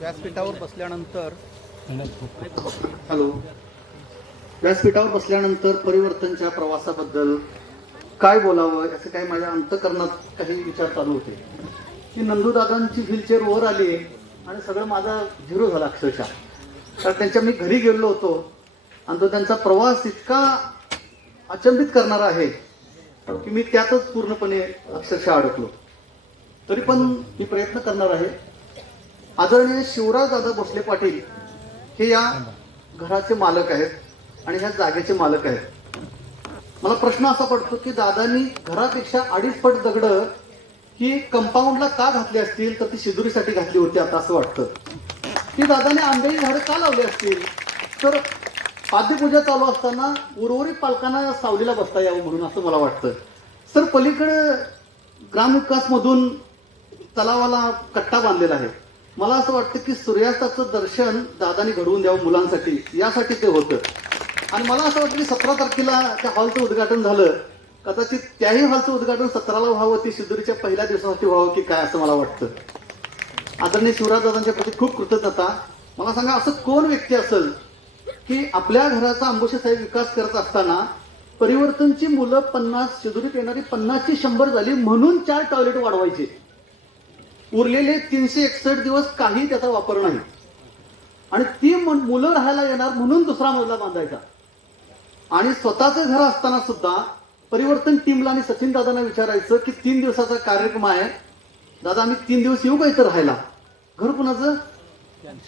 व्यासपीठावर बसल्यानंतर हॅलो व्यासपीठावर बसल्यानंतर परिवर्तनच्या प्रवासाबद्दल काय बोलावं याचे काही माझ्या अंतःकरणात काही विचार चालू होते की नंदूदादांची व्हीलचेअर वर आली आणि सगळं माझा झिरो झाला अक्षरशः. तर त्यांच्या मी घरी गेलो होतो आणि तो त्यांचा प्रवास इतका अचंबित करणारा आहे की मी त्यातच पूर्णपणे अक्षरशः अडकलो. तरी पण मी प्रयत्न करणार आहे. आदरणीय शिवराज दादा भोसले पाटील हे या घराचे मालक आहेत आणि ह्या जागेचे मालक आहेत. मला प्रश्न असा पडतो की दादांनी घरापेक्षा 2.5 पट दगड ही कंपाऊंडला का घातली असतील, तर ती शिदुरीसाठी घातली होती आता असं वाटतं. की दादाने आंब्याची झाडं का लावली असतील, तर पाद्यपूजा चालू असताना उर्वरित पालकांना सावलीला बसता यावं म्हणून असं मला वाटतं. सर पलीकडे ग्रामविकासमधून तलावाला कट्टा बांधलेला आहे. मला असं वाटतं की सूर्यास्ताचं दर्शन दादानी घडवून द्यावं मुलांसाठी, यासाठी ते होतं. आणि मला असं वाटतं की 17 तारखेला त्या हॉलचं उद्घाटन झालं. कदाचित त्याही हॉलचं उद्घाटन 17ला व्हावं, ती शिदुरीच्या पहिल्या दिवसासाठी व्हावं की काय असं मला वाटतं. आदरणीय शिवराज दादांच्या प्रती खूप कृतज्ञता. मला सांगा असं कोण व्यक्ती असेल की आपल्या घराचा अंबोशी साहेब विकास करत असताना परिवर्तनची मुलं 50, शिदुरीत येणारी 50ची 100 झाली म्हणून 4 टॉयलेट वाढवायचे. उरलेले 361 दिवस काही त्याचा वापर नाही आणि ती मुलं राहायला येणार म्हणून दुसरा मजला बांधायचा. आणि स्वतःचं घर असताना सुद्धा परिवर्तन टीमला आणि सचिन दादांना विचारायचं की 3 दिवसाचा कार्यक्रम आहे दादा, आम्ही 3 दिवस येऊ का इथं राहायला. घर कुणाचं?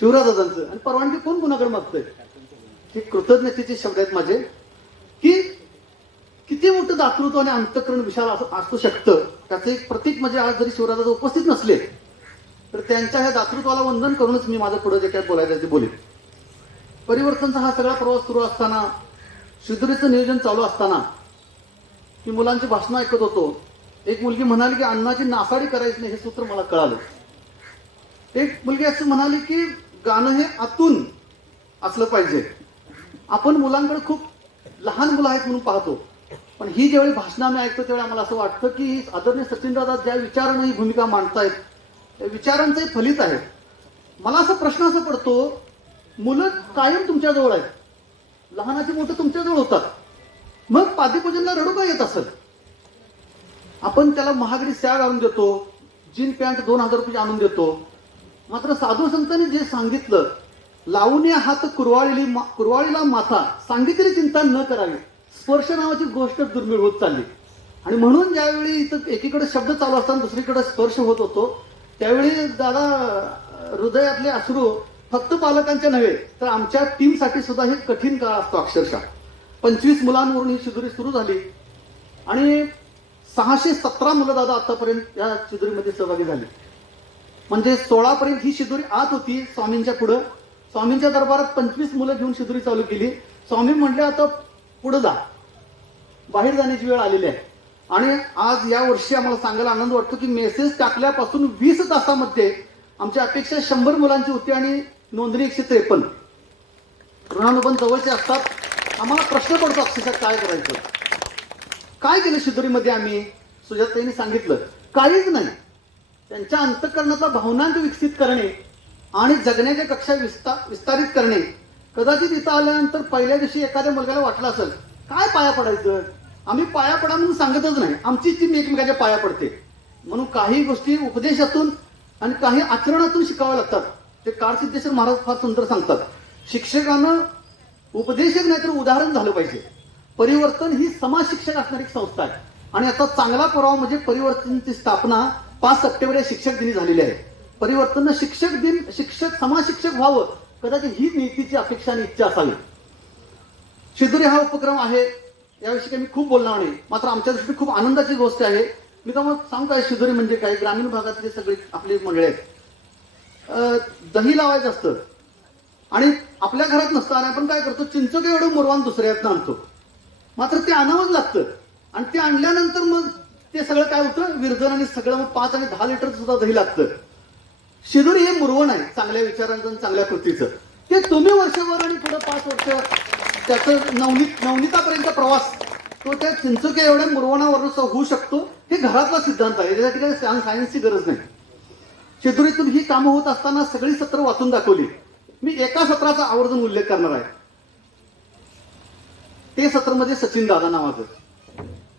शिवराज दादांचं. आणि परवानगी कोण कुणाकडे मागतंय? हे कृतज्ञतेचे शब्द आहेत माझे. की किती मोठं दातृत्व आणि अंतःकरण विशाल असू शकतं त्याचं एक प्रतीक म्हणजे आज जरी शिवराजदादा उपस्थित नसले तर त्यांच्या ह्या दातृत्वाला वंदन करूनच मी माझं पुढे जे काय बोलायचं ते बोलेन. परिवर्तनचा हा सगळा प्रवास सुरू असताना, शिदुरीचं नियोजन चालू असताना मी मुलांची भाषणं ऐकत होतो. एक मुलगी म्हणाली की अन्नाची नासाडी करायची नाही, हे सूत्र मला कळालं. एक मुलगी असं म्हणाली की गाणं हे आतून असलं पाहिजे. आपण मुलांकडे खूप लहान मुलं आहेत म्हणून पाहतो, पण ही ज्यावेळी भाषणं आम्ही ऐकतो त्यावेळी आम्हाला असं वाटतं की आदरणीय सचिनदादा ज्या विचारानं ही भूमिका मांडतायत त्या विचारांचं फलित आहे. मला असा प्रश्न असा पडतो, मुलं कायम तुमच्याजवळ आहेत, लहानाची मोठं तुमच्याजवळ होतात, मग पाद्यपूजनला रडू का येत असेल? आपण त्याला महागडी सॅग आणून देतो, जीन पॅन्ट 2000 रुपये आणून देतो. मात्र साधू संतांनी जे सांगितलं, लावून हात कुरवाळीला माथा, सांगितली चिंता न करावी, स्पर्श नावाची गोष्ट दुर्मिळ होत चालली. आणि म्हणून ज्यावेळी इथं एकीकडे शब्द चालू असताना दुसरीकडे स्पर्श होत होतो त्यावेळी दादा हृदयातले अश्रू फक्त पालकांच्या नव्हे तर आमच्या टीमसाठी सुद्धा हे कठीण काळ असतो. अक्षरशः 25 मुलांवरून ही शिदुरी सुरू झाली आणि 617 मुलं दादा आतापर्यंत या शिदुरीमध्ये सहभागी झाली. म्हणजे 16 पर्यंत ही शिदुरी आत होती स्वामींच्या पुढं. स्वामींच्या दरबारात 25 मुलं घेऊन शिदुरी चालू केली. स्वामी म्हटले आता पुढे जा, बाहेर जाण्याची वेळ आलेली आहे. आणि आज या वर्षी आम्हाला सांगायला आनंद वाटतो की मेसेज टाकल्यापासून 20 तासामध्ये आमची अपेक्षा 100 मुलांची होती आणि नोंदणी 153. ऋणानुबंध जवळचे असतात. आम्हाला प्रश्न पडतो अक्षरशः काय करायचं. काय केलं शिदुरीमध्ये आम्ही? सुजाताईंनी सांगितलं काहीच नाही. त्यांच्या अंतःकरणातला भावनांक विकसित करणे आणि जगण्याच्या कक्षा विस्तारित करणे. कदाचित इथं आल्यानंतर पहिल्या दिवशी एखाद्या मुलगाला वाटलं असेल काय पाया पडायचं. आम्ही पाया पडा म्हणून सांगतच नाही, आमची टीम एकमेकाच्या पाया पडते. म्हणून काही गोष्टी उपदेशातून आणि काही आचरणातून शिकाव्या लागतात. ते कारसिद्धेश्वर महाराज फार सुंदर सांगतात, शिक्षकानं उपदेशक नाही तर उदाहरण झालं पाहिजे. परिवर्तन ही समाज शिक्षक असणारी संस्था आहे आणि आता चांगला पुरावा म्हणजे परिवर्तनची स्थापना 5 सप्टेंबर या शिक्षक दिनी झालेली आहे. परिवर्तन शिक्षक दिन, शिक्षक समाज शिक्षक व्हावं, कदाचित ही नीतीची अपेक्षा आणि इच्छा असावी. शिदुरी हा उपक्रम आहे, याविषयी काही मी खूप बोलणार नाही. मात्र आमच्या दृष्टीने खूप आनंदाची गोष्ट आहे. मी तर मग सांगू काय शिदुरी म्हणजे काय. ग्रामीण भागातले सगळे आपले मंडळी आहेत. दही लावायचं असतं आणि आपल्या घरात नसतं आणि आपण काय करतो, चिंचोक एवढं मुरवान दुसऱ्यातनं आणतो. मात्र ते आणावंच लागतं आणि ते आणल्यानंतर मग ते सगळं काय होतं, विरजन आणि सगळं मग 5 आणि 10 लिटर सुद्धा दही लागतं. शिदुरी हे मुरवण आहे चांगल्या विचारांचं चांगल्या कृतीचं. ते तुम्ही वर्षभर आणि पुढे 5 वर्ष त्याचं नवनीतापर्यंत प्रवास तो त्या चिंचोक्या एवढ्या मुरवणावरून होऊ शकतो. हे घरातला सिद्धांत आहे, त्यासाठी काही सायन्सची गरज नाही. शिदोरीतून ही कामं होत असताना सगळी सत्र वाचून दाखवली. मी एका सत्राचा आवर्जून उल्लेख करणार आहे. ते सत्र म्हणजे सचिन दादा नावाचं.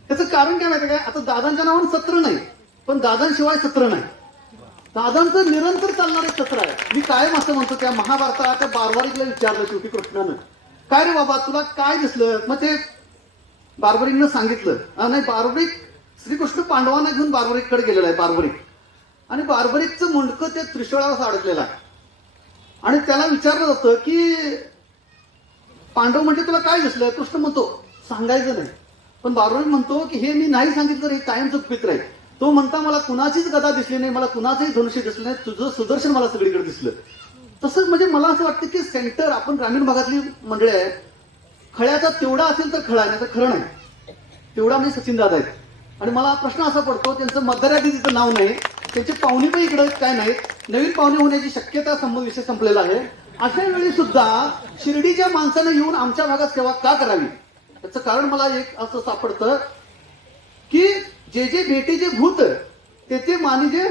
त्याचं कारण काय माहिती काय, आता दादांच्या नावानं सत्र नाही, पण दादांशिवाय सत्र नाही. दादांचं निरंतर चालणारं एक सत्र आहे. मी कायम असं म्हणतो, त्या महाभारताच्या बारबारीला विचारलं शेवटी कृष्णानं, काय रे बाबा तुला काय दिसलं? मग ते बारबरीनं सांगितलं. नाही, बारबरीक श्रीकृष्ण पांडवांना घेऊन बारबरीकडे गेलेला आहे. बारबरीक आणि बारबरीकचं मुंडकं ते त्रिशूळावर अडकलेलं आहे. आणि त्याला विचारलं जातं की पांडव म्हणजे तुला काय दिसलं? कृष्ण म्हणतो सांगायचं नाही. पण बारबरीक म्हणतो की हे मी नाही सांगितलं तर हे कायमचं पित्र राहील. तो म्हणता मला कुणाचीच गदा दिसली नाही, मला कुणाचंही धनुष्य दिसलं नाही, तुझं सुदर्शन मला सगळीकडे दिसलं. तसंच म्हणजे मला असं वाटतं की सेंटर, आपण ग्रामीण भागातली मंडळी आहेत, खळ्याचा तेवढा असेल तर खळा, नाही तर खरं नाही. तेवढा म्हणजे सचिन दादा आहेत. आणि मला प्रश्न असा पडतो, त्यांचं मतदाराचं नाव नाही, त्यांचे पाहुणे पण इकडे काय नाहीत, नवीन पाहुणे होण्याची शक्यता विषय संपलेला आहे. अशा वेळी सुद्धा शिर्डीच्या माणसानं येऊन आमच्या भागात सेवा का करावी? त्याचं कारण मला एक असं सापडतं की जे जे भेटी जे भूत ते मानिजे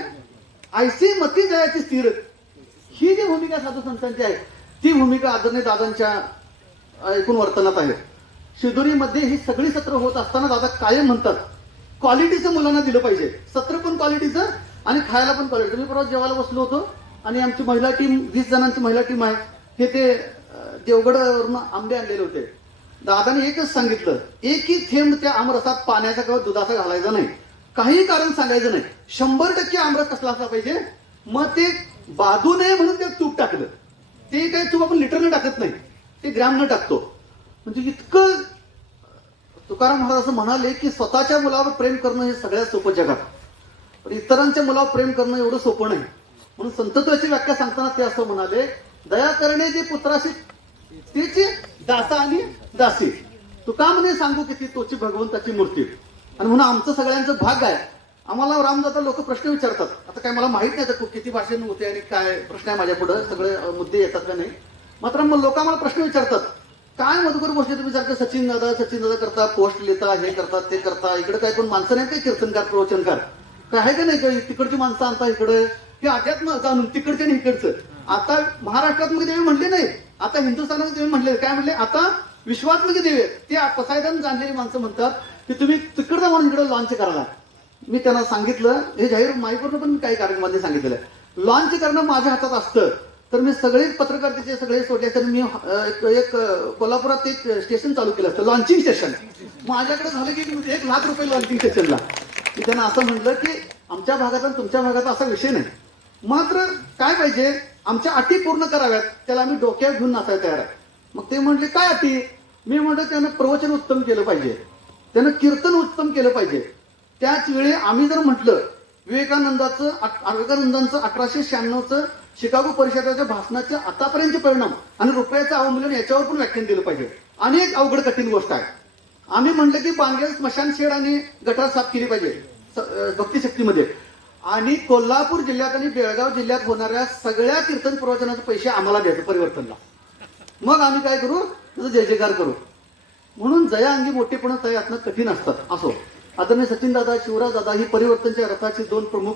ऐसी मती जयाची स्थिर, ही जी भूमिका साधू संतांची आहे ती भूमिका आदरणीय दादांच्या एकूण वर्तनात आहे. शिदोरीमध्ये ही सगळी सत्र होत असताना दादा कायम म्हणतात क्वालिटीचं मुलांना दिलं पाहिजे, सत्र पण क्वालिटीचं आणि खायला पण क्वालिटी. मी परवा जेवायला बसलो होतो आणि आमची महिला टीम 20 जणांची महिला टीम आहे, हे ते देवगडवरून आंबे आणलेले होते. दादाने एकच सांगितलं, एकही थेंब त्या आमरसात पाण्याचा किंवा दुधाचा घालायचा नाही, काही कारण सांगायचं नाही. 100% आमरस कसला असला पाहिजे. मग ते बाधू नये म्हणून त्यात तूप टाकलं. ते काही तूप आपण लिटरनं टाकत नाही, ते ग्रॅमनं टाकतो. म्हणजे इतकं तुकाराम महाराज असं म्हणाले की स्वतःच्या मुलावर प्रेम करणं हे सगळ्यात सोपं जगात, पण इतरांच्या मुलावर प्रेम करणं एवढं सोपं नाही. म्हणून संतत्वाची व्याख्या सांगताना ते असं म्हणाले, दया करणे जे पुत्राशी तेची दासा आणि दासी, तुका म्हणे सांगू किती तोची भगवंताची मूर्ती. आणि म्हणून आमचं सगळ्यांचं भाग आहे. आम्हाला रामदादा लोक प्रश्न विचारतात, आता काय मला माहित नाही तर किती भाषण होते आणि काय प्रश्न आहे माझ्या पुढे, सगळे मुद्दे येतात का नाही. मात्र लोक आम्हाला प्रश्न विचारतात, काय मधुकर गोष्टी तुम्ही सारखं सचिन दादा करता, पोस्ट लिहिता, हे करतात ते करता, इकडे काय कोण माणसं नाही काय कीर्तनकार प्रवचनकार काय आहे का नाही, काही तिकडची माणसं आणता इकडे, हे अध्यात्म जाणून तिकडचे आणि इकडचं. आता महाराष्ट्रात मध्ये देवी म्हणले नाही, आता हिंदुस्थानात देवी म्हणले, काय म्हणले आता विश्वात्मक देवी, ते पसायदान जाणलेली माणसं म्हणतात की तुम्ही तिकडचा म्हणून इकडे लॉन्च करायला. मी त्यांना सांगितलं, हे जाहीर माईकवरनं पण काही कार्यक्रमामध्ये सांगितलेलं आहे, लॉन्च करणं माझ्या हातात असतं तर मी सगळे पत्रकार तिथे सगळे सोडले तर मी एक कोल्हापुरात एक स्टेशन चालू केलं असतं, लॉन्चिंग स्टेशन. माझ्याकडे झालं की 1 लाख रुपये लॉन्चिंग स्टेशनला. मी त्यांना असं म्हटलं की आमच्या भागात आणि तुमच्या भागात असा विषय नाही, मात्र काय पाहिजे आमच्या अटी पूर्ण कराव्यात, त्याला आम्ही डोक्यावर घेऊन नाचायला तयार आहे. मग ते म्हटले काय अटी? मी म्हटलं त्यानं प्रवचन उत्तम केलं पाहिजे, त्यानं कीर्तन उत्तम केलं पाहिजे. त्याच वेळी आम्ही जर म्हटलं विवेकानंदांचं 1896चं शिकागो परिषदेच्या भाषणाचे आतापर्यंतचे परिणाम आणि रुपयाचं अवमूल्यन याच्यावर पण व्याख्यान दिलं पाहिजे. अनेक अवघड कठीण गोष्ट आहे. आम्ही म्हटलं की बांगेल स्मशान शेड आणि गटार साफ केली पाहिजे भक्ती शक्तीमध्ये. आणि कोल्हापूर जिल्ह्यात आणि बेळगाव जिल्ह्यात होणाऱ्या सगळ्या कीर्तन प्रवचनाचे पैसे आम्हाला द्यायचे परिवर्तनला. मग आम्ही काय करू, तुझं जय जयकार करू. म्हणून जया अंगी मोठेपणा तयातनं कठीण असतात. असो, आदरणीय सचिन दादा, शिवराज दादा ही परिवर्तनच्या रथाची 2 प्रमुख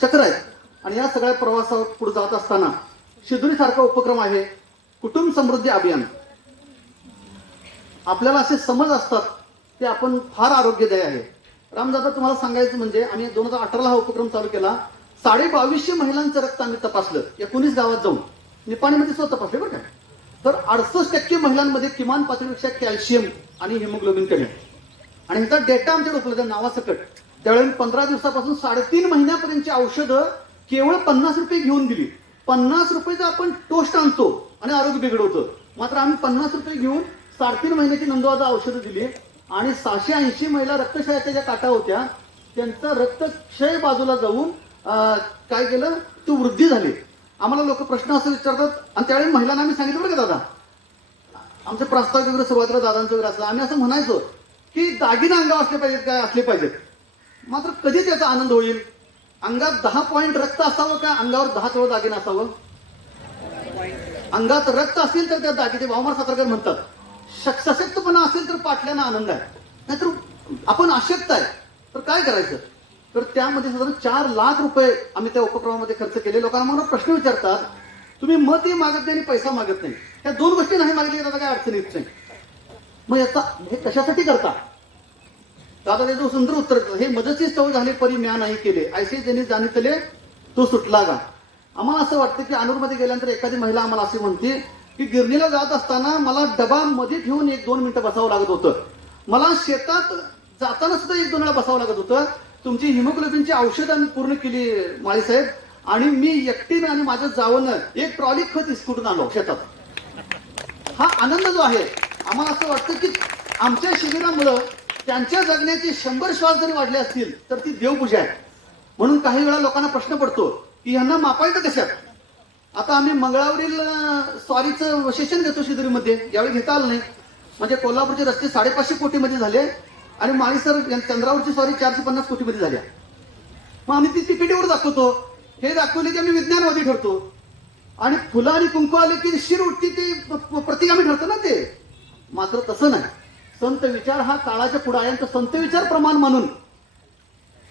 चक्र आहेत. आणि या सगळ्या प्रवासावर पुढे जात असताना शिदोरी सारखा उपक्रम आहे, कुटुंब समृद्धी अभियान. आपल्याला असे समज असतात की आपण फार आरोग्यदायी आहे. रामदादा तुम्हाला सांगायचं म्हणजे आम्ही 2018ला हा उपक्रम चालू केला. 2250 महिलांचं रक्त आम्ही तपासलं 19 गावात जाऊन, निपाणीमध्ये स्वतः तपासले बरं का. तर 68% महिलांमध्ये किमान पातळीपेक्षा कॅल्शियम आणि हिमोग्लोबिन कमी. आणि ह्याचा डेटा आमच्याकडे उपलब्ध नावासकट. त्यावेळी 15 दिवसापासून 3.5 महिन्यापर्यंतची औषधं केवळ 50 रुपये घेऊन दिली. 50 रुपयेचा आपण टोस्ट आणतो आणि आरोग्य बिघडवतो, मात्र आम्ही 50 रुपये घेऊन 3.5 महिन्याची नंदवादा औषधं दिली. आणि 680 महिला रक्तक्षयाच्या ज्या काटा होत्या त्यांचा रक्तक्षय बाजूला जाऊन काय केलं, ती वृद्धी झाली. आम्हाला लोक प्रश्न असं विचारतात आणि त्यावेळी महिलांना आम्ही सांगितलं बरं का दादा, आमचे प्रस्ताव वगैरे सुरुवातीला दादांचं वगैरे असलं, आम्ही असं म्हणायचो की दागिने अंगावर असले पाहिजेत, काय असले पाहिजेत. मात्र कधी त्याचा आनंद होईल? अंगात 10 पॉईंट रक्त असावं का अंगावर 10 तोळ दागिने असावं? अंगात रक्त असेल तर त्या दागिने वामर सातारकर म्हणतात, सशक्तपणा असेल तर पाटल्याना आनंद आहे, नाहीतर आपण अशक्त आहे तर काय करायचं. तर त्यामध्ये साधारण 4 लाख रुपये आम्ही त्या उपक्रमामध्ये खर्च केले. लोकांना मला प्रश्न विचारतात, तुम्ही मतही मागत नाही आणि पैसा मागत नाही, त्या दोन गोष्टी नाही मागितल्या तर काय अडचण येत नाही. मग याचा हे कशासाठी करता? दादा त्याचं सुंदर उत्तर, हे मदतीच सवय झाले परी म्या नाही केले, ऐसे ज्यांनी जाणितले तो सुटला का. आम्हाला असं वाटतं की अनूरमध्ये गेल्यानंतर एखादी महिला आम्हाला अशी म्हणते की गिरणीला जात असताना मला डबा मध्ये ठेवून 1-2 मिनिटं बसावं लागत होतं, मला शेतात जाताना सुद्धा 1-2 वेळा बसावं लागत होतं. तुमची हिमोग्लोबिनची औषधं आम्ही पूर्ण केली माळीसाहेब, आणि मी एकटीनं आणि माझ्या जावनं 1 ट्रॉली खत इसकुटून आलो शेतात. हा आनंद जो आहे, आम्हाला असं वाटतं की आमच्या शिबिरामुळं त्यांच्या जगण्याचे 100 श्वास जरी वाढले असतील तर ती देवपूजा आहे. म्हणून काही वेळा लोकांना प्रश्न पडतो की ह्यांना मापायचं कशात. आता आम्ही मंगळावरील स्वारीचं सेशन घेतो शिदुरीमध्ये, यावेळी घेता आलं नाही. म्हणजे कोल्हापूरचे रस्ते 550 कोटीमध्ये झाले आणि माळीसर चंद्रावरची स्वारी 450 कोटीमध्ये झाल्या. मग आम्ही ती पीपीटीवर दाखवतो, हे दाखवले की आम्ही विज्ञानवादी ठरतो. आणि फुलं आणि कुंकू आले की शिर उठती, ते प्रतीक आम्ही ठरतो ना ते. मात्र तसं नाही. संत विचार हा काळाच्या पुढे आहे. संत विचार प्रमाण म्हणून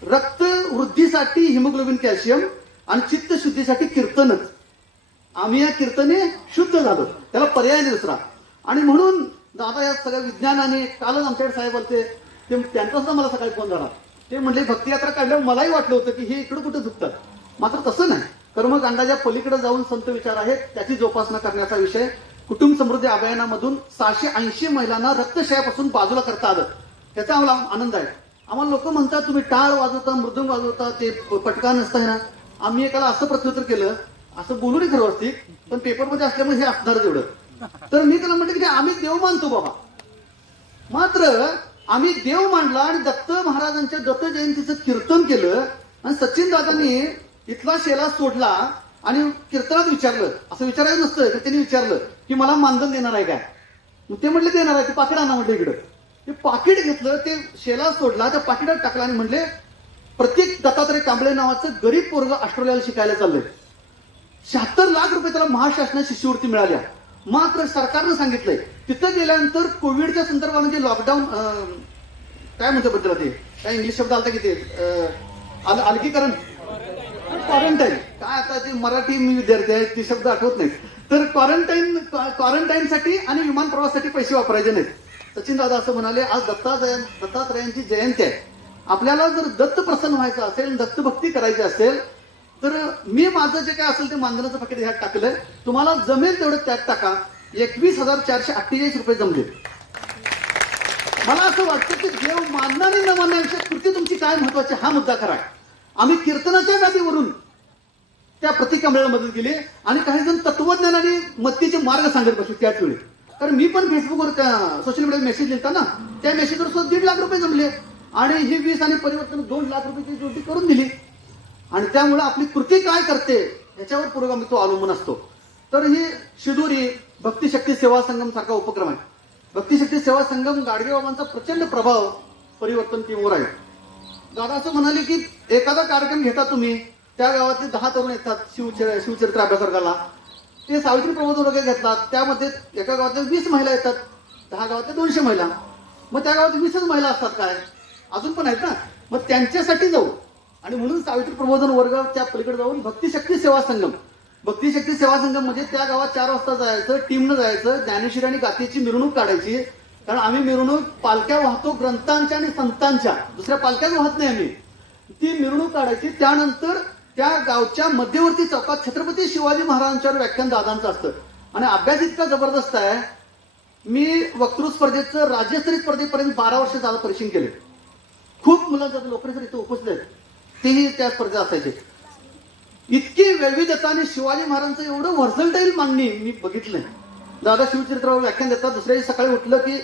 रक्त वृद्धीसाठी हिमोग्लोबिन, कॅल्शियम आणि चित्त शुद्धीसाठी कीर्तनच. आम्ही या कीर्तने शुद्ध झालो, त्याला पर्याय नाही दुसरा. आणि म्हणून दादा या सगळ्या विज्ञानाने, कालच आमच्याकडे साहेब बोलते, ते त्यांचा सुद्धा मला सकाळी फोन झाला. ते म्हणले भक्ती यात्रा काढल्यावर मलाही वाटलं होतं की हे इकडं कुठं झुकतात. मात्र तसं नाही. कर्मकांडाच्या पलीकडे जाऊन संत विचार आहेत, त्याची जोपासना करण्याचा विषय. कुटुंब समृद्धी अभियानामधून 680 महिलांना रक्तक्षयापासून बाजूला करता आलं, त्याचा आम्हाला आनंद आहे. आम्हाला लोक म्हणतात तुम्ही टाळ वाजवता, मृदुंग वाजवता, ते पटका नसतं ना. आम्ही एकाला असं प्रत्युत्तर केलं, असं बोलून खरं असतील पण पेपरमध्ये असल्यामुळे हे असणारच एवढं. तर मी त्याला म्हटलं की आम्ही देव मानतो बाबा, मात्र आम्ही देव मानला आणि दत्त महाराजांच्या दत्त जयंतीचं कीर्तन केलं आणि सचिन दादांनी इथला शेला सोडला आणि कीर्तनात विचारलं. असं विचारायचं नसतं, तर त्यांनी विचारलं की मला मानधन देणार आहे काय. ते म्हटले देणार आहे. ते पाकिट आणा म्हटलं इकडं. ते पाकिट घेतलं, ते शेला सोडला, त्या पाकिटात टाकला आणि म्हणले प्रत्येक दत्तात्रय कांबळे नावाचं गरीब पोरग ऑस्ट्रेलियाला शिकायला चाललंय. 76 लाख रुपये त्याला महाराष्ट्राने शिष्यवृत्ती मिळाल्या. मात्र सरकारनं सांगितलंय तिथं गेल्यानंतर कोविडच्या संदर्भात म्हणजे लॉकडाऊन, काय म्हणतो बद्दल ते काय इंग्लिश शब्द आलता की ते अलगीकरण, क्वारंटाईन, काय आता ते मराठी मी विद्यार्थी आहे, ते शब्द आठवत नाही. तर क्वारंटाईनसाठी आणि विमान प्रवासासाठी पैसे वापरायचे नाहीत. सचिन दादा असं म्हणाले, आज दत्तात्रयांची जयंती आहे, आपल्याला जर दत्त प्रसन्न व्हायचं असेल, दत्तभक्ती करायची असेल, तर मी माझं जे काय असेल ते मानधनाचं पाकिट ह्यात टाकलंय, तुम्हाला जमेल तेवढं त्यात टाका. 21,448 रुपये जमले. मला असं वाटतं की देव मानणं आणि न मानण्यापेक्षा कृती तुमची काय महत्वाची, हा मुद्दा खरा आहे. आम्ही कीर्तनाच्या गादीवरून त्या प्रतिकांबळेला मदत केली आणि काही जण तत्वज्ञानाने मत्तीचे मार्ग सांगत बसले त्याच वेळी. कारण मी पण फेसबुकवर सोशल मीडियावर मेसेज लिहिता ना, त्या मेसेजवर सुद्धा 1.5 लाख रुपये जमले आणि ही 20 आणि परिवर्तन 2 लाख रुपयाची जोडी करून दिली. आणि त्यामुळे आपली कृती काय करते याच्यावर पुरोगामी तो अवलंबून असतो. तर ही शिदुरी भक्तिशक्ती सेवा संगम सारखा उपक्रम आहे. भक्तिशक्ती सेवा संगम गाडगे बाबांचा प्रचंड प्रभाव परिवर्तन टीमवर आहे. दादा असं म्हणाले की एखादा कार्यक्रम घेता तुम्ही, त्या गावातले 10 तरुण येतात शिवचरित्र अभ्यास वर्गाला, ते सावित्री प्रबोधन वगैरे घेतला, त्यामध्ये एका गावातल्या 20 महिला येतात, 10 गावातल्या 200 महिला, मग त्या गावात 20च महिला असतात काय, अजून पण आहेत ना, मग त्यांच्यासाठी जाऊ. आणि म्हणून सावित्री प्रबोधन वर्ग त्या पलीकडे जाऊन भक्तिशक्ती सेवा संगम, भक्तिशक्ती सेवा संगम म्हणजे त्या गावात 4 वाजता जायचं, टीमनं जायचं, ज्ञानेश्वरी आणि गाथेची मिरवणूक काढायची. कारण आम्ही मिरवणूक पालख्या वाहतो ग्रंथांच्या आणि संतांच्या, दुसऱ्या पालख्याच वाहत नाही आम्ही. ती मिरवणूक काढायची. त्यानंतर त्या गावच्या मध्यवर्ती चौकात छत्रपती शिवाजी महाराजांच्यावर व्याख्यान दादांचं असतं. आणि अभ्यास इतका जबरदस्त आहे, मी वक्तृत्व स्पर्धेचं राज्यस्तरीय स्पर्धेपर्यंत 12 वर्ष दादा परिश्रम केले. खूप मुलांचा लोकांनी इथं उपस्थित आहेत, तेही त्या स्पर्धेत असायचे. इतकी विविधता आणि शिवाजी महाराजांचं एवढं व्हर्सटाईल मांडणी मी बघितलंय. दादा शिवचरित्रावर व्याख्यान देतात, दुसऱ्या दिवशी सकाळी उठलं की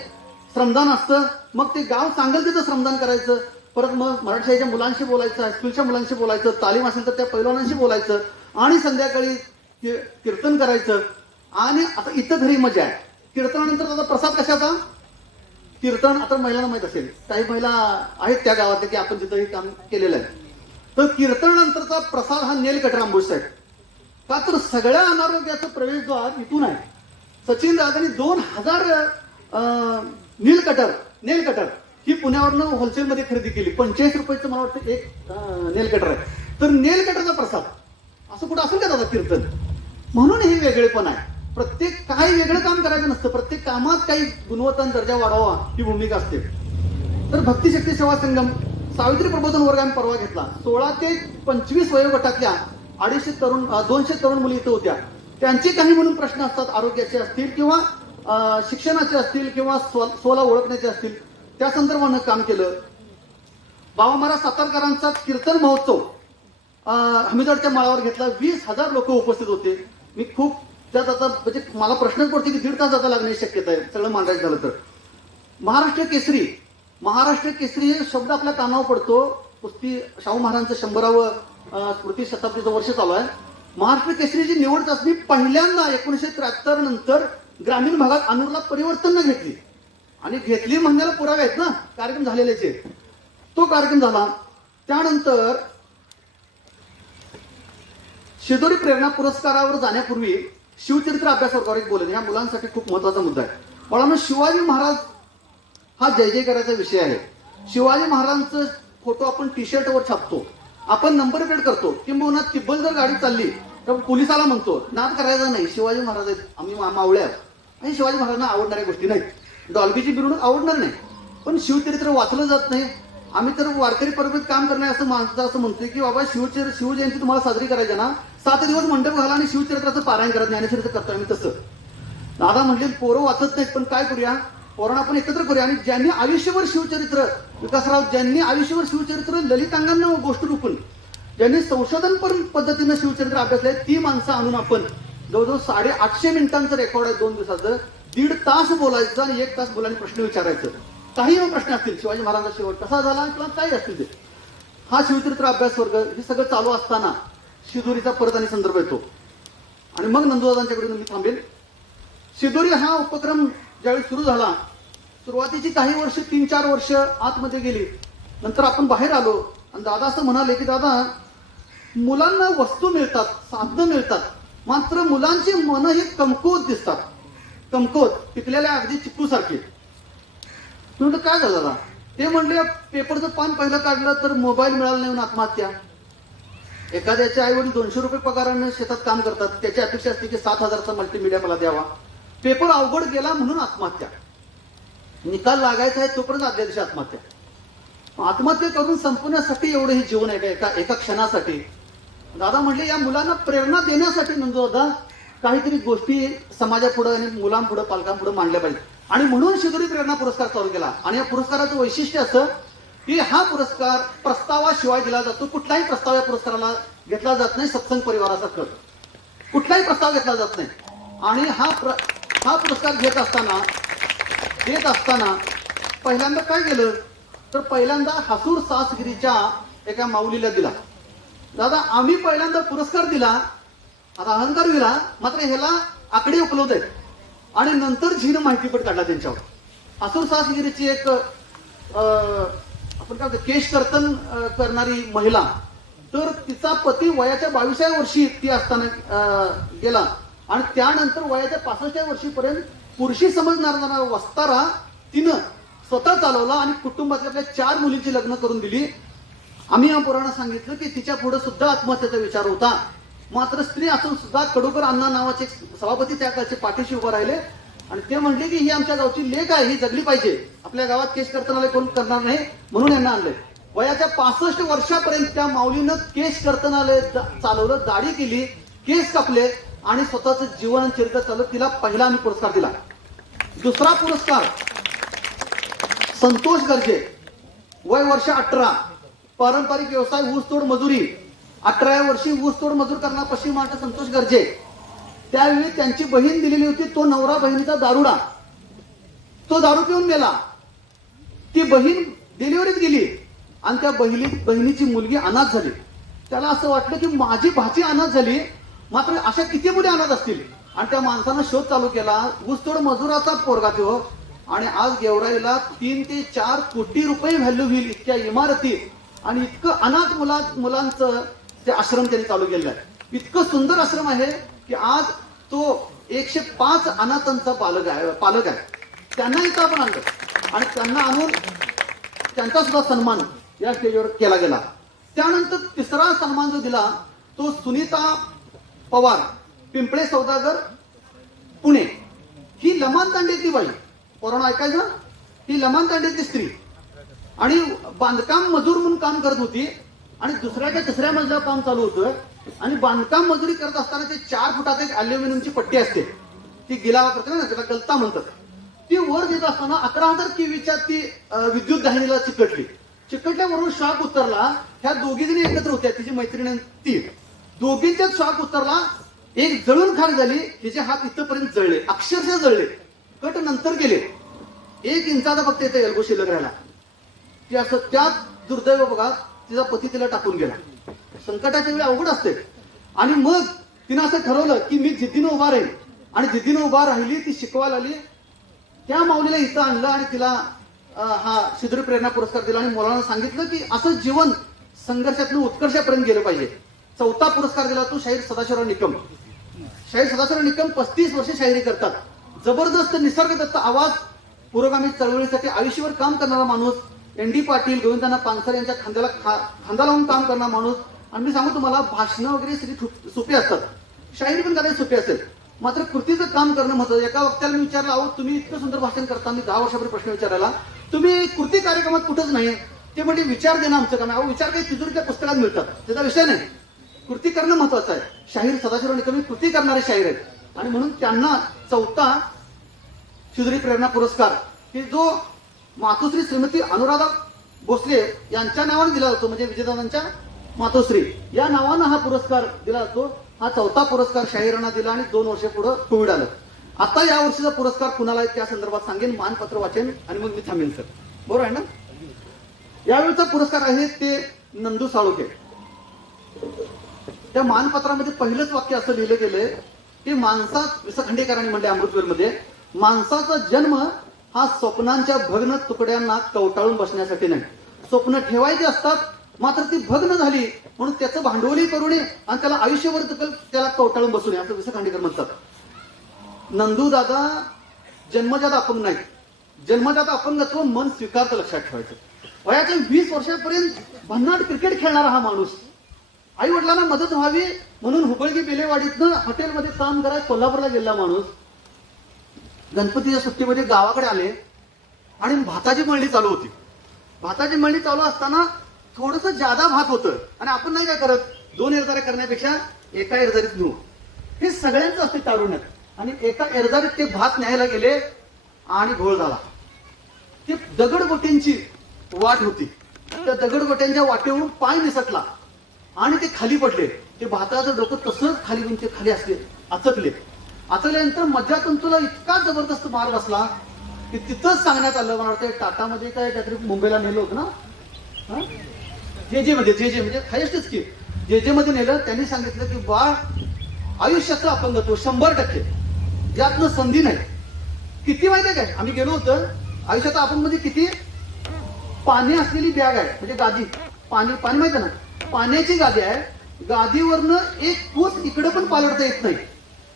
श्रमदान असतं, मग ते गाव सांगेल तिथं श्रमदान करायचं, परत मग मराठी शाळेच्या मुलांशी बोलायचं, हायस्कूलच्या मुलांशी बोलायचं, तालीम असेल तर त्या पैलवानांशी बोलायचं, आणि संध्याकाळी कीर्तन करायचं. आणि आता इथं घरी मजा आहे. कीर्तनानंतर आता प्रसाद कशाचा, कीर्तन आता महिलांना माहित असेल, काही महिला आहेत त्या गावातल्या की आपण तिथं हे काम केलेलं आहे. तर कीर्तनानंतरचा प्रसाद हा नेल कटर आंबोस आहे. का तर सगळ्या अनारोग्याचं प्रवेशद्वार इथून आहे. सचिन दादांनी 2000 नेल कटर ही पुण्यावरनं होलसेलमध्ये खरेदी केली. 45 रुपयाचं मला वाटतं एक नेल कटर आहे. तर नेल कटरचा प्रसाद असं कुठं असेल का दादा कीर्तन? म्हणून हे वेगळेपण आहे. प्रत्येक काही वेगळं काम करायचं नसतं, प्रत्येक कामात काही गुणवत्ता आणि दर्जा वाढावा ही भूमिका असते. तर भक्तिशक्ती सेवा संगम सावित्री प्रबोधन वर्ग आम्ही परवा घेतला. 16 ते 25 वयोगटातल्या 200 तरुण मुली इथं होत्या. त्यांचे काही म्हणून प्रश्न असतात, आरोग्याचे असतील किंवा शिक्षणाचे असतील किंवा स्वला ओळखण्याचे असतील, त्या संदर्भानं काम केलं. बाबा महाराज सातारकरांचा कीर्तन महोत्सव हमीदवाडच्या माळावर घेतला. 20,000 लोक उपस्थित होते. मी खूप त्यात आता म्हणजे मला प्रश्नच पडते की 1.5 तास जाता लागण्याची शक्यता आहे सगळं मांडायचं झालं तर. महाराष्ट्र केसरी हे शब्द आपल्या कानावर पडतो. कुस्ती शाहू महाराजांचं 100वे स्मृती शताब्दीचं वर्ष चालू आहे. महाराष्ट्र केसरीची निवड चाचणी पहिल्यांदा 1973 नंतर ग्रामीण भागात अनुरला परिवर्तन घेतली. आणि घेतली म्हणण्याला पुरावे आहेत ना, कार्यक्रम झालेलेचे. तो कार्यक्रम झाला. त्यानंतर शिदोरी प्रेरणा पुरस्कारावर जाण्यापूर्वी शिवचरित्र अभ्यास वर्गावर एक बोलेन. या मुलांसाठी खूप महत्वाचा मुद्दा आहे. मला शिवाजी महाराज हा जय जयकाराचा विषय आहे. शिवाजी महाराजांचं फोटो आपण टी शर्टवर छापतो, आपण नंबर प्लेट करतो, किंबहुना तिब्बल जर गाडी चालली तर पोलिसाला म्हणतो नाद करायचा नाही, शिवाजी महाराज आहेत, आम्ही मावळे आहोत. आणि शिवाजी महाराजांना आवडणाऱ्या गोष्टी नाहीत. डॉल्बीची मिरवणूक आवडणार नाही, पण शिवचरित्र वाचलं जात नाही. आम्ही तर वारकरी परंपरेत काम करणे असं म्हणतोय की बाबा शिवजयंती तुम्हाला साजरी करायची ना, 7 दिवस मंडप घाला आणि शिवचरित्राचं पारायण करा. ज्ञानेश्वरीचं करतो आम्ही तसं. दादा म्हटले पोरं वाचत नाहीत, पण काय करूया, पोरांना आपण एकत्र करूया. आणि ज्यांनी आयुष्यभर शिवचरित्र, विकासराव ज्यांनी आयुष्यभर शिवचरित्र ललितांगांना गोष्ट रूपून ज्यांनी संशोधन पद्धतीनं शिवचरित्र अभ्यासलंय, ती माणसं आणून आपण जवळजवळ 850 मिनिटांचं रेकॉर्ड आहे 2 दिवसाचं. 1.5 तास बोलायचं आणि 1 तास मुलांनी प्रश्न विचारायचं. काही प्रश्न असतील, शिवाजी महाराजांचा शेवट कसा झाला किंवा काही असतील ते. हा शिवचरित्र अभ्यास वर्ग हे सगळं चालू असताना शिदोरीचा परत आणि संदर्भ येतो. आणि मग नंदुदादांच्याकडून मी थांबेल. शिदोरी हा उपक्रम ज्यावेळी सुरू झाला, सुरुवातीची काही वर्ष 3-4 वर्ष आतमध्ये गेली. नंतर आपण बाहेर आलो आणि दादा असं म्हणाले की दादा मुलांना वस्तू मिळतात, साधनं मिळतात, मात्र मुलांची मन हे कमकुवत दिसतात. कमकुवत, पिकलेल्या अगदी चिक्कू सारखे. म्हणलं काय झालं दादा? ते म्हणले पेपरचं पान पहिलं काढलं तर मोबाईल मिळाला नाही म्हणून आत्महत्या. एखाद्याचे आई वडील 200 रुपये पगाराने शेतात काम करतात, त्याची अपेक्षा असते की 7,000चा मल्टीमीडिया मला द्यावा. पेपर अवघड गेला म्हणून आत्महत्या. निकाल लागायचा आहे तोपर्यंत आदल्या दिवशी आत्महत्या. आत्महत्या करून संपवण्यासाठी एवढं हे जीवन आहे का एका क्षणासाठी? दादा म्हटले या मुलांना प्रेरणा देण्यासाठी नंदू दादा काहीतरी गोष्टी समाजापुढे आणि मुलांपुढे पालकांपुढे मांडल्या पाहिजे. आणि म्हणून शिदोरी प्रेरणा पुरस्कार चालू केला. आणि या पुरस्काराचं वैशिष्ट्य असं की हा पुरस्कार प्रस्तावाशिवाय दिला जातो. कुठलाही प्रस्ताव या पुरस्काराला घेतला जात नाही. सत्संग परिवाराचा कर कुठलाही प्रस्ताव घेतला जात नाही. आणि हा पुरस्कार देत असताना पहिल्यांदा काय केलं तर पहिल्यांदा हसूर सासगिरीच्या एका माऊलीला दिला. दादा आम्ही पहिल्यांदा पुरस्कार दिला, आता अहंकार दिला, मात्र ह्याला आकडे उपलब्ध आहेत. आणि नंतर झीन माहितीपट काढला त्यांच्यावर. हसूर सासगिरीची एक आपण काय केश कर्तन करणारी महिला, तर तिचा पती वयाच्या 22व्या वर्षी ती असताना गेला. आणि त्यानंतर वयाच्या 65व्या वर्षीपर्यंत पुरुषी समजणारा वस्तारा तिनं स्वतः चालवला आणि कुटुंबातल्या आपल्या 4 मुलींची लग्न करून दिली. आम्ही या पुराणात सांगितलं की तिच्या पुढे सुद्धा आत्महत्येचा विचार होता, मात्र स्त्री असून सुद्धा कडूकर अण्णा नावाचे सभापती त्या काळचे पाठीशी उभे राहिले. आणि ते म्हणले की ही आमच्या गावची लेक आहे, ही जगली पाहिजे, आपल्या गावात केस कर्तनालय कोण करणार नाही म्हणून यांना आणलंय. वयाच्या 65 वर्षापर्यंत त्या माऊलीनं केस कर्तनालय चालवलं, दाढी केली, केस कापले आणि स्वतःचं जीवन चरित्र चालवलं. तिला पहिला आम्ही पुरस्कार दिला. दुसरा पुरस्कार संतोष गर्जे, वय वर्ष 18, पारंपरिक व्यवसाय ऊसतोड मजुरी. 18व्या वर्षी ऊसतोड मजूर करणारा पश्चिम महाराष्ट्र संतोष गर्जे. त्यावेळी त्यांची बहीण दिलेली होती, तो नवरा बहिणीचा दारुडा, तो दारू पिऊन मेला. ती बहीण डिलिव्हरीत गेली आणि त्या बहिणीची मुलगी अनाथ झाली. त्याला असं वाटलं की माझी भाची अनाथ झाली, मात्र अशा किती मुली अनाथ असतील. आणि त्या माणसानं शोध चालू केला. ऊसतोड मजुराचा पोरगा तो. आणि आज गेवराईला 3 ते 4 कोटी रुपये व्हॅल्यू होईल इतक्या इमारती आणि इतकं अनाथ मुलांचं ते आश्रम त्यांनी चालू केलेलं आहे. इतकं सुंदर आश्रम आहे की आज तो 105 अनाथांचा पालक आहे. त्यांना इथं आपण आणलं आणि त्यांना आणून त्यांचा सुद्धा सन्मान या स्टेजवर केला गेला. त्यानंतर तिसरा सन्मान जो दिला तो सुनीता पवार, पिंपळे सौदागर, पुणे. ही लमान तांड्यातली बाई, पोरांनो ऐकायचं, ही लमान तांड्यातली स्त्री आणि बांधकाम मजूर म्हणून काम करत होती आणि दुसऱ्या तिसऱ्या मजल्यावर काम चालू होतं आणि बांधकाम मजुरी करत असताना ते 4 फुटात एक अल्युमिनियमची पट्टी असते, ती गिलावा करते ना, त्याला गलता म्हणतात. ती वर देत असताना 11,000 केवीच्या ती विद्युत दाहिनीला चिकटल्यावरून शॉक उतरला. ह्या दोघी जणी एकत्र होत्या, तिची मैत्रीण ती, दोघींच्याच शॉक उतरला. एक जळून खाक झाली, तिचे हात इथपर्यंत जळले, अक्षरशः जळले. कट नंतर गेले, 1 इंचाचा फक्त इथे एल्बो शिल्लक राहिला. ती असं त्यात दुर्दैव बघा, तिचा पती तिला टाकून गेला. संकटाच्या वेळी अवघड असते. आणि मग तिनं असं ठरवलं की मी जिद्दीनं उभा राहील आणि जिद्दीनं उभा राहिली. ती शिकवायला आली, त्या माऊलीला इथं आणलं आणि तिला हा शिद्री प्रेरणा पुरस्कार दिला आणि मुलांना सांगितलं की असं जीवन संघर्षातून उत्कर्षापर्यंत गेलं पाहिजे. 4था पुरस्कार दिला तो शाहीर सदाशिवराव निकम. शाहीर सदाशिवराव निकम 35 वर्ष शाहिरी करतात. जबरदस्त निसर्गदत्त आवाज, पुरोगामी चळवळीसाठी आयुष्यभर काम करणारा माणूस, ND पाटील, गोविंदांना पानसर यांच्या खांदा लावून काम करणारा माणूस. आणि मी सांगू तुम्हाला, भाषणं वगैरे सगळी सोपी असतात, शाहिरी पण कदाचित सोपी असेल, मात्र कृतीचं काम करणं महत्वाचं. एका वक्त्याला मी विचारलं, अहो तुम्ही इतकं सुंदर भाषण करता, मी 10 वर्षापूर्वी प्रश्न विचारायला, तुम्ही कृती कार्यक्रमात कुठंच नाही. ते म्हणजे विचार देणं आमचं काम आहे. अहो विचार काही तिजोरीच्या पुस्तकात मिळतात, त्याचा विषय नाही, कृती करणं महत्वाचं आहे. शाहीर सदाशिवराव निकम कृती करणारे शाहीर आहेत आणि म्हणून त्यांना 4था शिद्री प्रेरणा पुरस्कार की जो मातोश्री श्रीमती अनुराधा भोसले यांच्या नावाने दिला जातो, म्हणजे विजयदादांच्या मातोश्री या नावानं हा पुरस्कार दिला जातो. हा 4था पुरस्कार शाहिरांना दिला आणि 2 वर्ष पुढे कोविड आलं. आता या वर्षीचा पुरस्कार कुणाला आहे त्या संदर्भात सांगेन, मानपत्र वाचेन आणि मग मी थांबेन सर. बरोबर आहे ना. यावेळीचा पुरस्कार आहे ते नंदू साळुंखे. त्या मानपत्रामध्ये पहिलंच वाक्य असं लिहिलं गेलंय की वि. स. खांडेकरांनी म्हणले अमृतवेलमध्ये, माणसाचा जन्म हा स्वप्नांच्या भग्न तुकड्यांना कवटाळून बसण्यासाठी नाही. स्वप्न ठेवायची असतात, मात्र ती भग्न झाली म्हणून त्याचं भांडवली करू नये आणि त्याला आयुष्यभर त्याला कवटाळून बसू नये, असं वि. स. खांडेकर म्हणतात. नंदू दादा जन्मजात अपंग नाही, जन्मजात अपंगत्व मन स्वीकारतं, लक्षात ठेवायचं. वयाच्या 20 वर्षापर्यंत भन्नाट क्रिकेट खेळणारा हा माणूस, आई वडिलांना मदत व्हावी म्हणून हुबळगी बेलेवाडीतनं हॉटेलमध्ये काम करायला कोल्हापूरला गेलेला माणूस गणपतीच्या सुट्टीमध्ये गावाकडे आले आणि भाताची मळणी चालू होती. भाताची मळणी चालू असताना थोडस जादा भात होतं आणि आपण नाही काय करत, 2 एरदाऱ्या करण्यापेक्षा एका एरदारीत नेऊ, हे सगळ्यांचं असते तारुण्यात. आणि एका एरदारीत ते भात न्यायला गेले आणि घोळ झाला. ती दगडगोट्यांची वाट होती, त्या दगडगोट्यांच्या वाटेवरून पाय निसटला आणि ते खाली पडले. ते भाताचं डोकं तसंच खाली घेऊन ते खाली असले, आचल्यानंतर मज्जातंतूला इतका जबरदस्त मार बसला की तिथंच सांगण्यात आलं, मला वाटतं टाटामध्ये काय काहीतरी मुंबईला नेलं होतं ना, जे म्हणजे हायेस्टच की जे मध्ये नेलं. त्यांनी सांगितलं की बा आयुष्याचं अपंगत्व 100%, यातनं संधी नाही. किती माहिती आहे काय, आम्ही गेलो होतो, आयुष्याचा अपंग मध्ये किती पाणी असलेली बॅग आहे, म्हणजे गादी, पाणी माहिती ना, पाण्याची गादी आहे. गादीवरनं एक पूस इकडे पण पालटता येत नाही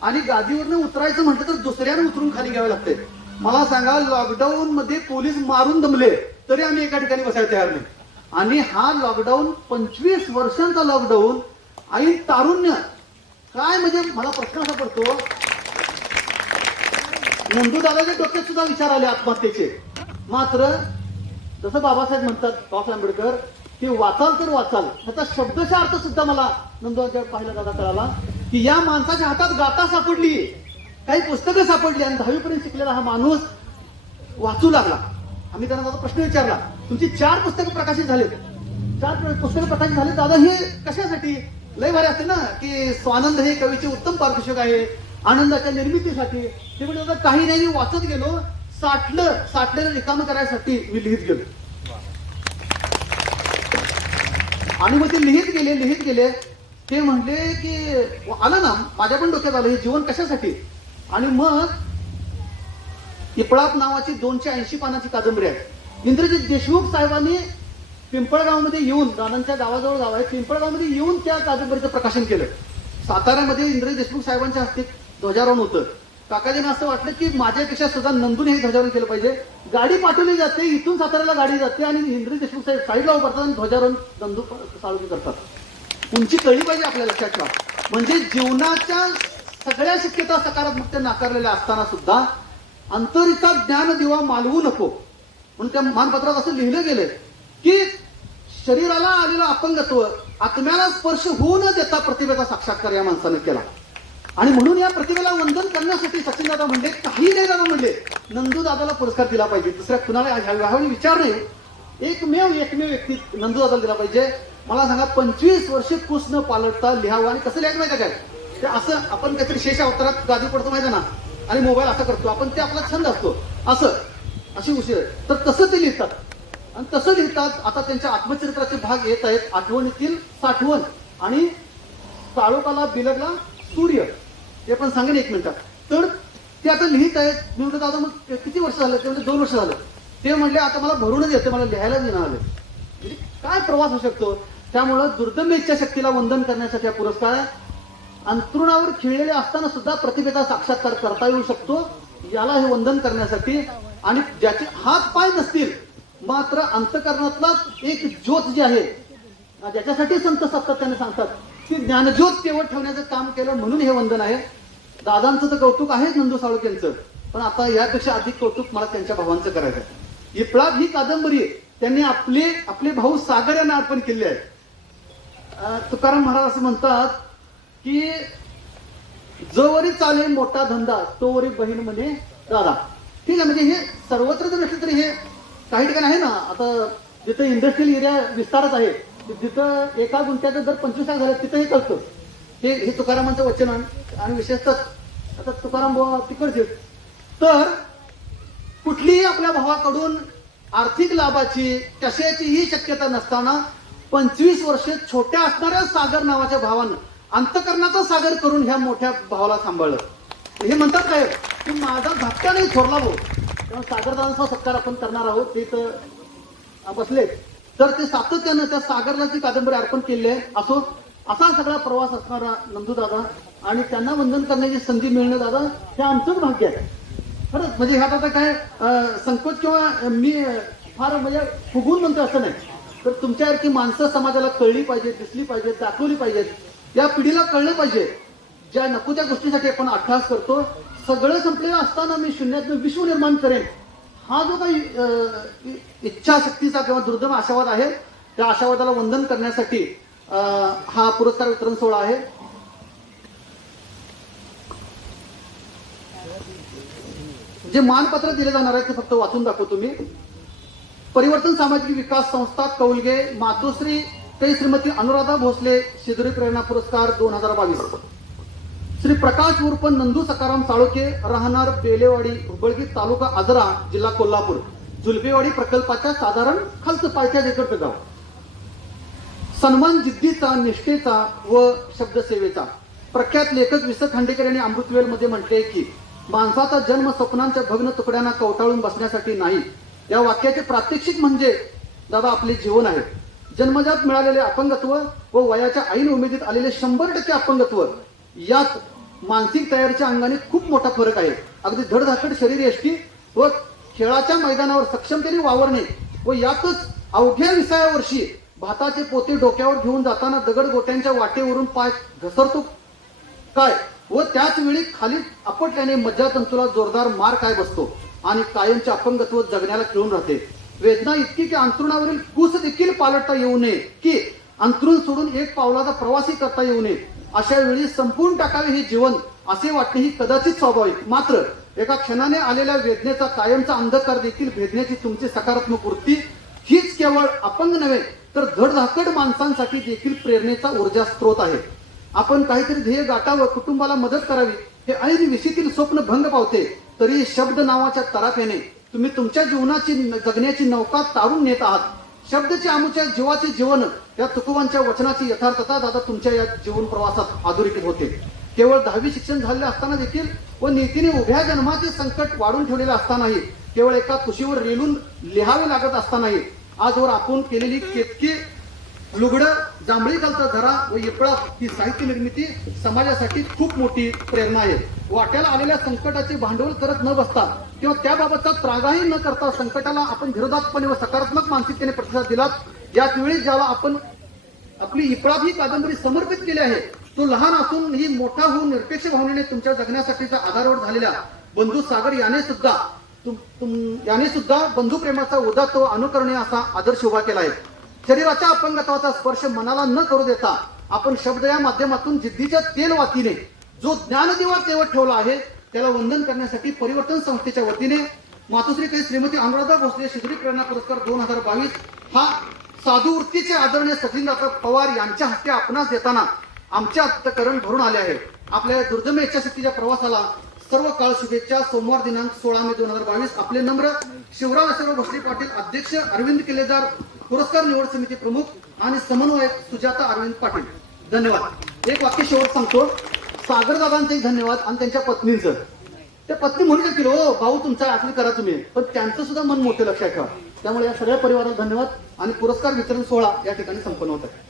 आणि गादीवरनं उतरायचं म्हटलं तर दुसऱ्याने उतरून खाली घ्यावे लागते. मला सांगा, लॉकडाऊन मध्ये पोलीस मारून दमले तरी आम्ही एका ठिकाणी बसायला तयार नाही. आणि हा लॉकडाऊन 25 वर्षांचा लॉकडाऊन, आई तारुण्य काय, म्हणजे मला प्रश्न असा पडतो, नंदू दादाच्या डोक्यात सुद्धा विचार आले आत्महत्येचे. मात्र जसं बाबासाहेब म्हणतात, बाबासाहेब आंबेडकर, की वाचाल तर वाचाल, त्याचा शब्दचा अर्थ सुद्धा मला नंदूच्या पाहिला दादा कळाला की या माणसाच्या हातात गाथा सापडली, काही पुस्तकं सापडली आणि 10वी पर्यंत शिकलेला हा माणूस वाचू लागला. आम्ही त्यांना दादा प्रश्न विचारला, तुमची 4 पुस्तकं प्रकाशित झालेत, 4 पुस्तकं प्रकाशित झाले दादा, हे कशासाठी? लय भारी असते ना की स्वानंद हे कवीचे उत्तम पारितोषिक आहे आनंदाच्या निर्मितीसाठी. ते म्हणजे दादा काही नाही, मी वाचत गेलो, साठलेलं रिकामं करायसाठी मी लिहित गेलो. आणि मग ते लिहित गेले. ते म्हणले की आलं ना, माझ्या पण डोक्यात आलं हे जीवन कशासाठी. आणि मग इपळाप नावाची 280 पानाची कादंबरी आहे. इंद्रजित देशमुख साहेबांनी पिंपळगावमध्ये येऊन, दादांच्या गावाजवळ गाव आहे, पिंपळगावमध्ये येऊन त्या कादंबरीचं प्रकाशन केलं. साताऱ्यामध्ये इंद्रजित देशमुख साहेबांच्या हस्ते ध्वजारोहण होतं काकाजींना असं वाटलं की माझ्यापेक्षा सुद्धा नंदून हे ध्वजारोहण केलं पाहिजे. गाडी पाठवली जाते, इथून साताऱ्याला गाडी जाते आणि इंद्रिय देशमुख साहेब साईडला उभारतात आणि ध्वजारोहण नंदू साळुंखे करतात. उंची कळली पाहिजे आपल्या लक्षात ठेवा. म्हणजे जीवनाच्या सगळ्या शक्यता सकारात्मकता नाकारलेल्या असताना सुद्धा अंतरीचा ज्ञान दिवा मालवू नको म्हणून त्या मानपत्रात असं लिहिलं गेलंय की शरीराला आलेलं अपंगत्व आत्म्याला स्पर्श होऊ न देता प्रतिभेचा साक्षात्कार या माणसानं केला. आणि म्हणून या प्रतिभेला वंदन करण्यासाठी सचिनदादा म्हणले, काही नाही दादा म्हणले, नंदू दादाला पुरस्कार दिला पाहिजे. दुसऱ्या कुणाला ह्यावेळी विचार नाही. एकमेव व्यक्ती नंदू दादाला दिला पाहिजे. मला सांगा, 25 वर्ष कुस न पालटता लिहावं. आणि कसं लिहायचं माहिती काय, ते असं आपण काहीतरी शेष अवतारात गादी पडतो माहिती ना, आणि मोबाईल असा करतो आपण, ते आपला छंद असतो असं, अशी उशीर तर तसं ते लिहितात. आणि तसं लिहितात. आता त्यांच्या आत्मचरित्राचे भाग येत आहेत. आठवणीतील साठवण आणि काळोखाला बिलगला सूर्य, ते पण सांगेन 1 मिनिटात. तर ते आता लिहित आहेत. मी म्हटलं दादा मग किती वर्ष झालं? ते म्हणजे 2 वर्ष झालं. ते म्हणले आता मला भरूनच येते, मला लिहायला देणं आलं. म्हणजे काय प्रवास होऊ शकतो. त्यामुळं दुर्दम्य इच्छाशक्तीला वंदन करण्यासाठी हा पुरस्कार आहे. अंतरुणावर खिळलेले असताना सुद्धा प्रतिभेचा साक्षात्कार करता येऊ शकतो, याला हे वंदन करण्यासाठी. आणि ज्याचे हात पाय नसतील मात्र अंतकरणातला एक ज्योत जी आहे, ज्याच्यासाठी संत सातत्याने सांगतात, ती ज्ञानज्योत केवळ ठेवण्याचं काम केलं म्हणून हे वंदन आहे. दादांचं तर कौतुक आहे नंदू साळुंखेंचं, पण आता यापेक्षा अधिक कौतुक मला त्यांच्या भावांचं करायचं आहे. इपळात ही कादंबरी त्यांनी आपले भाऊ सागर यांना अर्पण केली आहे. तुकाराम महाराज असं म्हणतात की जोवरी चाले मोठा धंदा तोवरी बहीण म्हणे दादा. ठीक आहे, म्हणजे हे सर्वत्र जर नसले तरी हे काही ठिकाणी आहे ना. आता जिथं इंडस्ट्रियल एरिया विस्तारच आहे, जिथं एका गुंठ्याचं जर 25 लाख झालं तिथं हे कळतं. हे तुकारामांचं वचन आहे. आणि विशेषतः आता तुकाराम भाऊ तिकडचे, तर कुठलीही आपल्या भावाकडून आर्थिक लाभाची कशाचीही शक्यता नसताना 25 वर्षे छोट्या असणाऱ्या सागर नावाच्या भावानं अंतकरणाचा सागर करून ह्या मोठ्या भावाला सांभाळलं. हे म्हणतात काय की माझा धक्का नाही थोरला भाऊ. तेव्हा सागरदादांचा सत्कार आपण करणार आहोत. ते तर बसले, तर ते सातत्यानं त्या सागरला जी कादंबरी अर्पण केली आहे. असो, असा सगळा प्रवास असणारा नंदू दादा आणि त्यांना वंदन करण्याची संधी मिळणं दादा हे आमचंच भाग्य आहे खरंच. म्हणजे ह्यात आता काय संकोच किंवा मी फार म्हणजे फुगून म्हणतो असं नाही. तर तुमच्यासारखी माणसं समाजाला कळली पाहिजेत, दिसली पाहिजेत, दाखवली पाहिजेत. या पिढीला कळलं पाहिजे ज्या नको त्या गोष्टीसाठी आपण अट्टहास करतो. सगळं संपलेलं असताना मी शून्यातून विश्व निर्माण करेन, हा जो काही इच्छाशक्तीचा किंवा दुर्दम आशावाद आहे, त्या आशावादाला वंदन करण्यासाठी हा पुरस्कार वितरण सोहळा आहे. जे मानपत्र दिले जाणार आहे ते फक्त वाचून दाखवतो मी. परिवर्तन सामाजिक विकास संस्था कौलगे मातोश्री ते श्रीमती अनुराधा भोसले शिदोरी प्रेरणा पुरस्कार 2022. श्री प्रकाश उर्फ नंदू सकाराम साळुंखे, राहणार बेलेवाडी, हुबळगी, तालुका आजरा, जिल्हा कोल्हापूर. जुलबेवाडी प्रकल्पाच्या साधारण खालचं पायथ्या देखत गाव. सन्मान जिद्दीचा, निष्ठेचा व शब्दसेवेचा. प्रख्यात लेखक वि. स. खांडेकर यांनी अमृतवेल मध्ये म्हटले की माणसाचा जन्म स्वप्नांच्या भग्न तुकड्यांना कवटाळून बसण्यासाठी नाही. या वाक्याचे प्रात्यक्षिक म्हणजे दादा आपले जीवन आहे. जन्मजात मिळालेले अपंगत्व व वयाच्या ऐन उमेदीत आलेले 100% अपंगत्व, यात मानसिक तयारीच्या अंगाने खूप मोठा फरक आहे. अगदी धडधाकट शरीर यष्टी व खेळाच्या मैदानावर सक्षमतेने वावरणे व यातच अवघ्या 20व्या वर्षी भाताचे पोते डोक्यावर घेऊन जाताना दगडगोट्यांच्या वाटेवरून पाय घसरतो काय व त्याच वेळी खाली आपटल्याने मज्जातंतूला जोरदार मार काय बसतो आणि कायमचे अपंगत्व जगण्याला खिळून राहते. वेदना इतकी की अंतरुणावरील कूस देखील पालटता येऊ नये, की अंतरुण सोडून एक पावलाचा प्रवासी करता येऊ नये. अशा वेळी संपूर्ण टाकावे हे जीवन असे वाटणे ही कदाचित स्वाभाविक. मात्र एका क्षणाने आलेल्या वेदनेचा कायमचा अंधकार देखील भेदण्याची तुमची सकारात्मक वृत्ती हीच केवळ अपंग नव्हे तर धडधाकट माणसांसाठी देखील प्रेरणेचा ऊर्जा स्रोत आहे. आपण काहीतरी ध्येय गाठावं, कुटुंबाला मदत करावी हे ऐन विशीतील स्वप्न भंग पावते, तरी शब्द नावाच्या तराफ्याने तुम्ही तुमच्या जीवनाची जगण्याची नौका तारून नेत आहात. शब्दचे आमुच्या जीवाचे जीवन, या तुकोबांच्या वचनाची यथार्थता दादा तुमच्या या जीवन प्रवासात अधोरेखित होते. केवळ 10वी शिक्षण झालेले असताना देखील व नीतीने उभ्या जन्माचे संकट वाढून ठेवलेले असतानाही, केवळ एका कुशीवर रेलून लिहावे लागत असतानाही, आजवर आपण केलेली केतकी लुगडं, जांभळी खालचा झरा व येपळा ही साहित्य निर्मिती समाजासाठी खूप मोठी प्रेरणा आहे. वाट्याला आलेल्या संकटाचे भांडवल करत न बसता किंवा त्याबाबतचा त्रागाही न करता संकटाला आपण विरोधात्मकपणे व सकारात्मक मानसिकतेने प्रतिसाद दिलात. याच वेळी ज्याला आपण आपली इपळात ही कादंबरी समर्पित केली आहे, तो लहान असून ही मोठा होऊन निरपेक्ष भावनेने तुमच्या जगण्यासाठीचा आधारवड झालेल्या बंधू सागर याने सुद्धा बंधू प्रेमाचा उदात्त व अनुकरणीय असा आदर्श उभा केला आहे. शरीराच्या अपंगत्वाचा स्पर्श मनाला न करू देता आपण शब्द या माध्यमातून जिद्दीच्या तेलवातीने जो ज्ञानदिवा तेवत ठेवला आहे, त्याला वंदन करण्यासाठी परिवर्तन संस्थेच्या वतीने मातोश्री काही श्रीमती अनुराधा भोसले शिदरी प्रेरणा पुरस्कार 2022 हा साधू वृत्तीचे आदरणीय सचिनदादा पवार यांच्या हस्ते आपणास देताना आमचे अंतःकरण भरून आले आहे. आपल्या दुर्दम इच्छाशक्तीच्या प्रवासाला सर्व काळ शुभेच्छा. सोमवार दिनांक 16 मे 2022. आपले नम्र शिवराव यशवंतराव भोसले पाटील, अध्यक्ष अरविंद किल्लेदार, पुरस्कार निवड समिती प्रमुख आणि समन्वयक सुजाता अरविंद पाटील. धन्यवाद. एक वाक्य शेवट सांगतो. सागरदादांचे धन्यवाद आणि त्यांच्या पत्नींचं. त्या पत्नी म्हणू शकतील, हो भाऊ तुमचा असं करा तुम्ही, पण त्यांचं सुद्धा मन मोठे लक्षात ठेवा. त्यामुळे या सगळ्या परिवाराला धन्यवाद आणि पुरस्कार वितरण सोहळा या ठिकाणी संपन्न होत आहे.